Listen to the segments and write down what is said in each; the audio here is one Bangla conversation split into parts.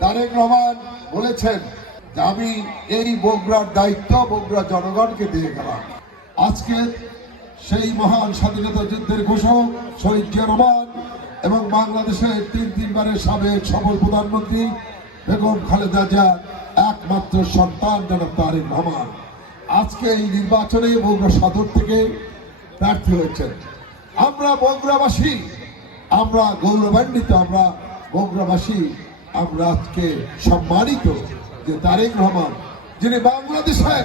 তারেক রহমান বলেছেন যে আমি এই বগুড়ার দায়িত্ব বগুড়া জনগণকে দিয়ে গেলাম। আজকে সেই মহান স্বাধীনতা যুদ্ধের ঘোষক শহীদ জিয়া রহমান এবং বাংলাদেশের তিনবারের সাবেক সফল প্রধানমন্ত্রী বেগম খালেদা জিয়ার একমাত্র সন্তান জনাব তারেক রহমান আজকে এই নির্বাচনে বগুড়া সদর থেকে প্রার্থী হয়েছেন। আমরা বগুড়াবাসী, আমরা গৌরবান্বিত, আমরা বগুড়াবাসী, আমরা আজকে সম্মানিত যে তারেক রহমান যিনি বাংলাদেশের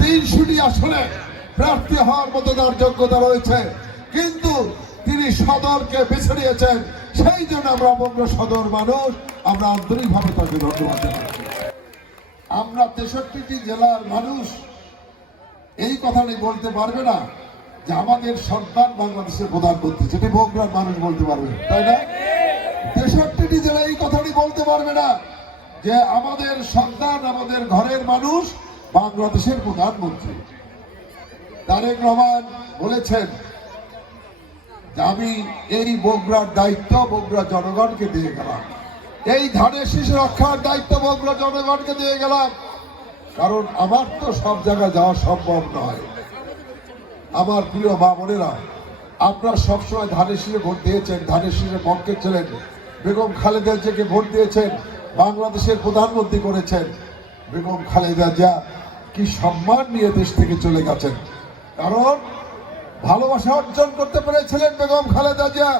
300টি আসনে প্রার্থী হওয়ার মতো তার যোগ্যতা রয়েছে, কিন্তু তিনি সদরকে বেছে নিয়েছেন। সেই জন্য আমরা বগুড়া সদর মানুষ আমরা আন্তরিকভাবে তাকে ধন্যবাদ জানাচ্ছি। আমরা 63টি জেলার মানুষ এই কথাটি বলতে পারবে না যে আমাদের সন্তান বাংলাদেশের প্রধানমন্ত্রী, সেটি বগুড়ার মানুষ বলতে পারবে, তাই না? 63টি জেলা এই কথাটি বলতে পারবে না যে আমাদের সন্তান, আমাদের ঘরের মানুষ বাংলাদেশের প্রধানমন্ত্রী। তারেক রহমান বলেছেন যে আমি এই বগুড়ার দায়িত্ব বগুড়া জনগণকে দিয়ে গেলাম, এই ধানের শীষ রক্ষার দায়িত্ব বগুড়া জনগণকে দিয়ে গেলাম। কারণ আমার তো সব জায়গায় যাওয়া সম্ভব নয়। আমার প্রিয় মা বোনেরা, আপনারা সবসময় ধানের শীষে ভোট দিয়েছেন, ধানের শীষের পক্ষে ছিলেন, বেগম খালেদা জিয়াকে ভোট দিয়েছেন, বাংলাদেশের প্রধানমন্ত্রী করেছেন। বেগম খালেদা জিয়া কি সম্মান নিয়ে দেশ থেকে চলে গেছেন, কারণ ভালোবাসা অর্জন করতে পেরেছিলেন বেগম খালেদা জিয়া।